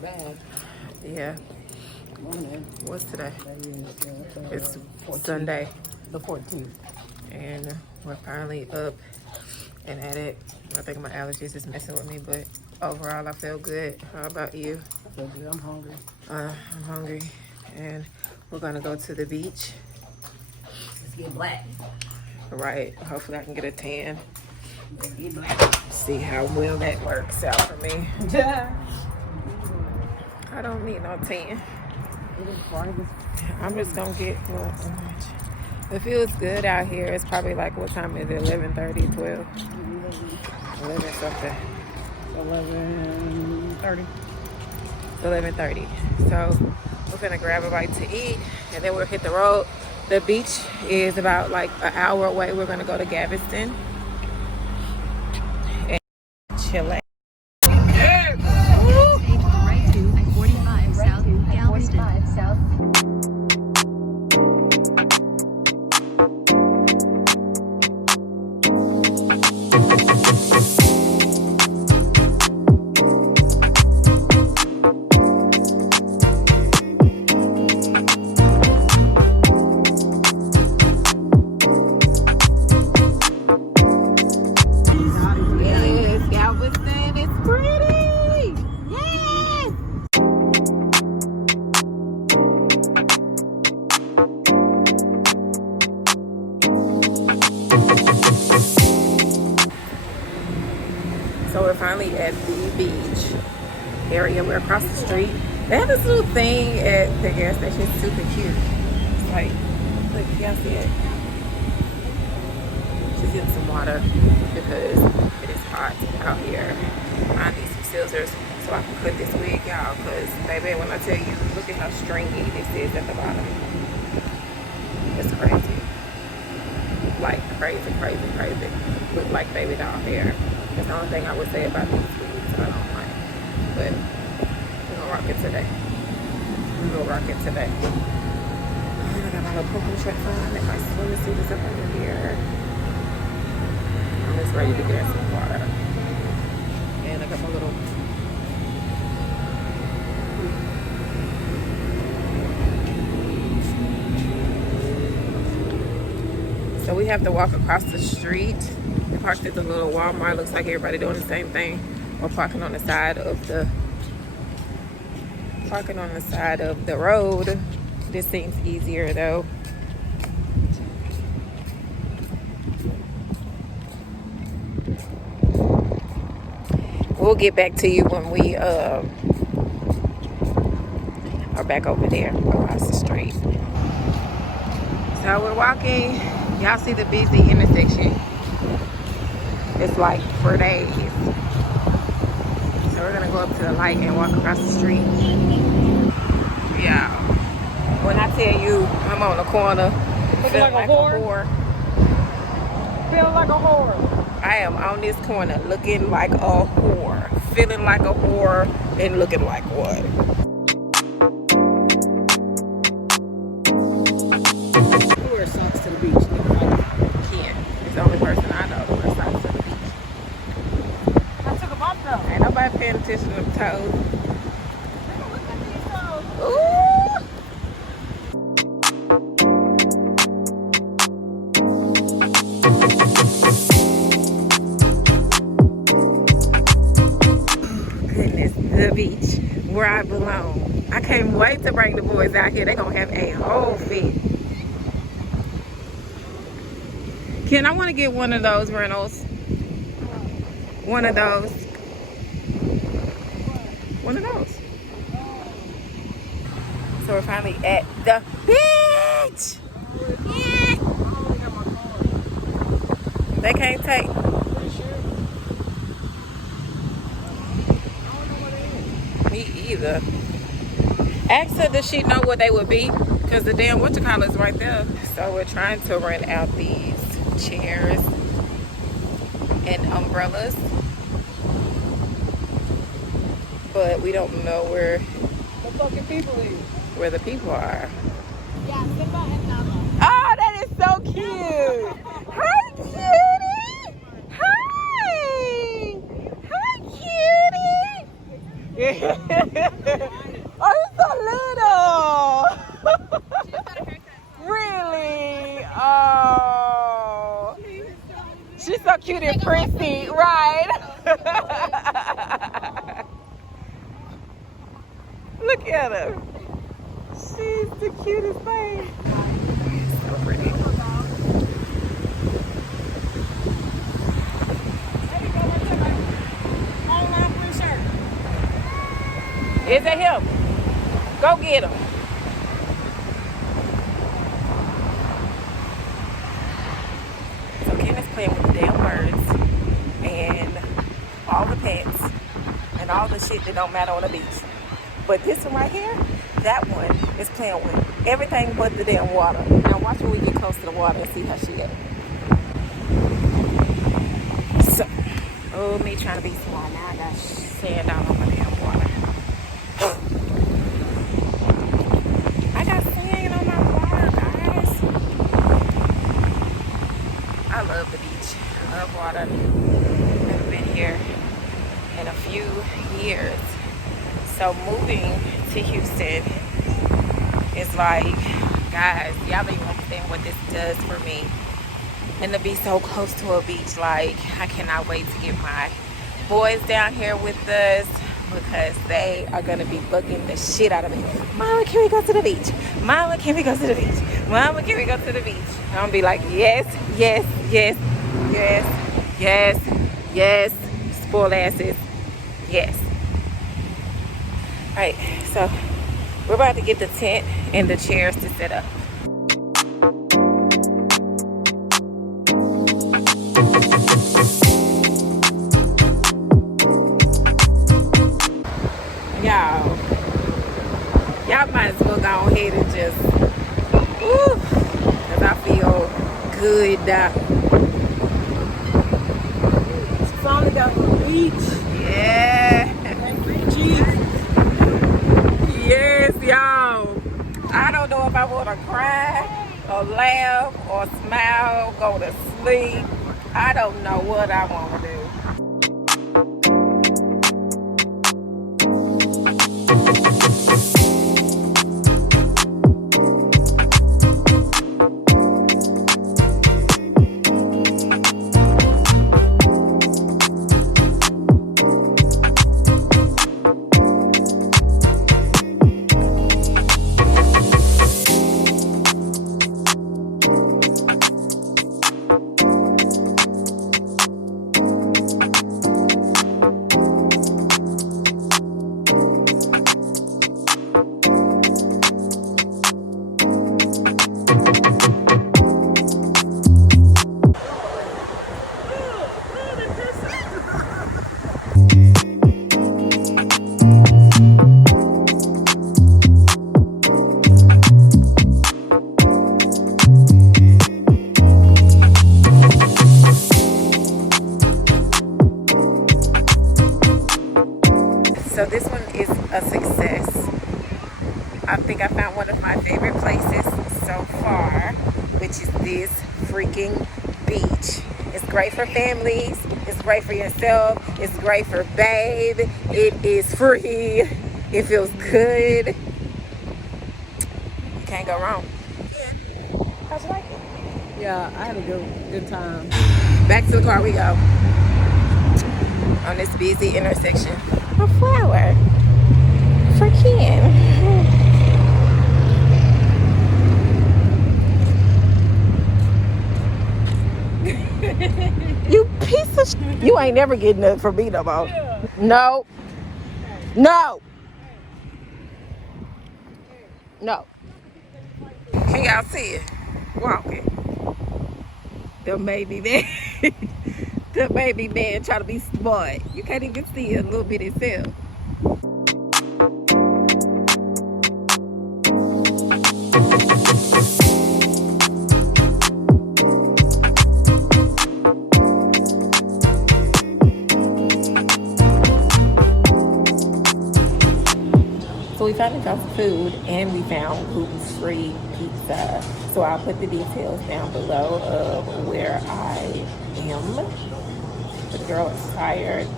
bad. Yeah. Morning. What's today? It's 14th. Sunday. The 14th. And we're finally up and at it. I think my allergies is messing with me, but overall I feel good. How about you? I feel good. I'm hungry. I'm hungry. And we're gonna go to the beach. Let's get black. Right. Hopefully I can get a tan. Let's get black. See how well that works out for me. Yeah. I don't need no tan. It is Friday. I'm just gonna get orange. It feels good out here. It's probably like, what time is it? 11:30, 12? 11 something. 11:30. 11:30. So we're gonna grab a bite to eat and then we'll hit the road. The beach is about like an hour away. We're gonna go to Galveston and chill out. Stay to the right to I-45 South Galveston. Yes, Galveston is pretty. Yes. So we're finally at the beach area. We're across the street. They have this little thing at the gas station. It's super cute. It's like, look, y'all see it? Just getting some water because it is hot out here. I need some scissors so I can cut this wig, y'all. Because, baby, when I tell you, look at how stringy this is at the bottom. It's crazy. Like, crazy, crazy, crazy. Look like baby doll hair. That's the only thing I would say about these wigs I don't like. But we're gonna rock it today. We're gonna rock it today. And I got my little purple shirt on and my swimming suit is up under here. I'm just ready to get some water. And I got my little so we have to walk across the street. We parked at the little Walmart. Looks like everybody doing the same thing. We're parking on the side of the road. This seems easier though. We'll get back to you when we are back over there across the street. So we're walking. Y'all see the busy intersection. It's like for days. So we're gonna go up to the light and walk across the street. Yeah. When I tell you I'm on the corner, feeling like a whore. Feeling like a whore. I am on this corner looking like a whore, feeling like a whore, and looking like one. Who wears socks to the beach? Ken, it's the only person I know who wears socks to the beach. I took them off though. Ain't nobody paying attention to them toes. Look at these toes. Ooh! Goodness, the beach where I belong. I can't wait to bring the boys out here. They're gonna have a whole fit. Ken, I want to get one of those rentals. One of those. One of those. So we're finally at the beach. Yeah. They can't take. Me either. Ask her, does she know what they would be? Because the damn whatchamacallit is right there. So we're trying to rent out these chairs and umbrellas. But we don't know where The fucking people is. the people are. Yeah, Oh, that is so cute. Hi, cutie. Hi. Hi, cutie. Oh, you're so little. Really? Oh. She's so cute and prissy, right? Look at her. She's the cutest thing. So pretty. Is that him? Go get him. So Ken is playing with the damn birds and all the pets and all the shit that don't matter on the beach. But this one right here, that one is playing with everything but the damn water. Now watch when we get close to the water and see how she is. So, oh, me trying to be smart. Now I got sand down on my damn water. I got sand on my water, guys. I love the beach. I love water. I've been here in a few years. So moving to Houston is like, guys, y'all don't even understand what this does for me. And to be so close to a beach, like, I cannot wait to get my boys down here with us because they are gonna be bugging the shit out of me. Mama, can we go to the beach? Mama, can we go to the beach? Mama, can we go to the beach? And I'm gonna be like, yes, yes, yes, yes, yes, yes, spoiled asses, yes. All right, so we're about to get the tent and the chairs to set up. Y'all might as well go ahead and just, because I feel good. Finally got to the beach. Yeah. Jeez. Yes, y'all. I don't know if I want to cry or laugh or smile, go to sleep. I don't know what I want to do. So this one is a success. I think I found one of my favorite places so far, which is this freaking beach. It's great for families. It's great for yourself. It's great for babe. It is free. It feels good. You can't go wrong. How'd you like it? Yeah, I had a good time. Back to the car we go. On this busy intersection. A flower for Ken. You piece of shit. You ain't never getting nothing from me no more. No. No. No. Can y'all see it? Walking. The baby man. The baby man trying to be smart. You can't even see a little bit itself. So we finally found some food and we found gluten-free pizza. So I'll put the details down below of where I am. The girl is tired.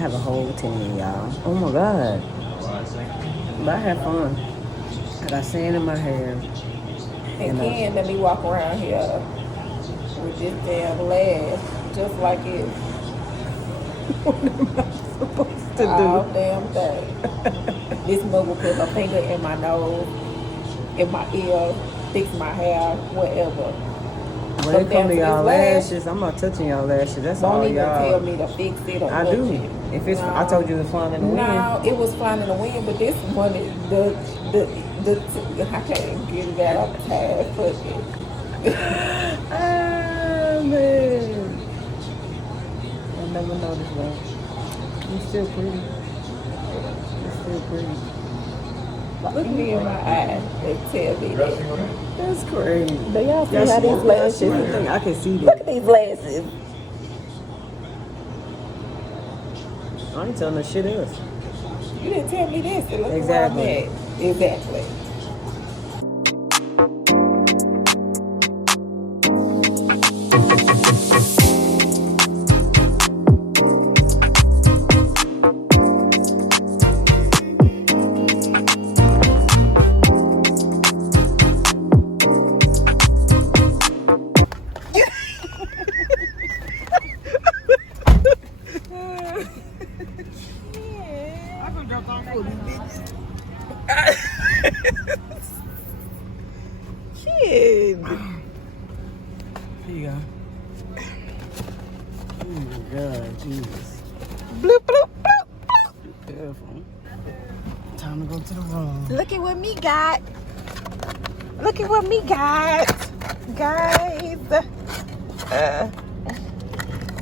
have a whole tan, y'all. Oh my God. But I had fun. I got sand in my hair. And Ken let me walk around here with this damn lash, just like it. Supposed to All do. damn thing. This mother put her finger in my nose, in my ear, fix my hair, whatever. When it comes to y'all lashes, I'm not touching y'all lashes. That's all Don't even y'all. tell me to fix it or I touch do. it. If it's, No. I told you it was flying in the wind. No, it was flying in the wind, but this one, the I can't get it out. I'm tired. Fuck it. Ah, man. I'll never notice that. You're still pretty. You're still pretty. Look me in my eyes and tell me that. That's crazy. Do y'all see Yeah, how these lashes? I can see Look that. at these lashes. I ain't telling her shit else. You didn't tell me this. And look Exactly. where I'm at. Exactly. I'm gonna drop off for these bitches. Kid. Here you go. Oh my God, Jesus. Bloop, bloop, bloop. Beautiful. Time to go to the room. Look at what me got. Look at what me got. Guys.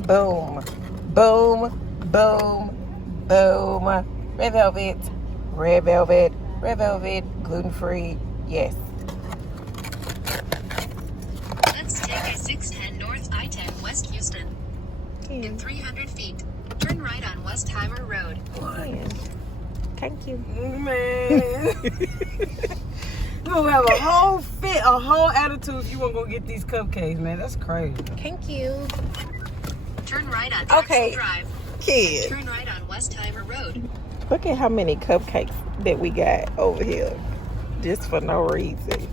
Boom. Boom. Boom. Boom. Red velvet. Red velvet. Red velvet. Gluten-free. Yes. Let's take a 610 North I-10 West Houston. In 300 feet, turn right on Westheimer Road. Thank you. Man. You gonna have a whole fit, a whole attitude if you want to go get these cupcakes, man. That's crazy. Thank you. Turn right on Okay. Jackson Drive. Kid. Turn right on Westheimer Road. Look at how many cupcakes that we got over here. Just for no reason.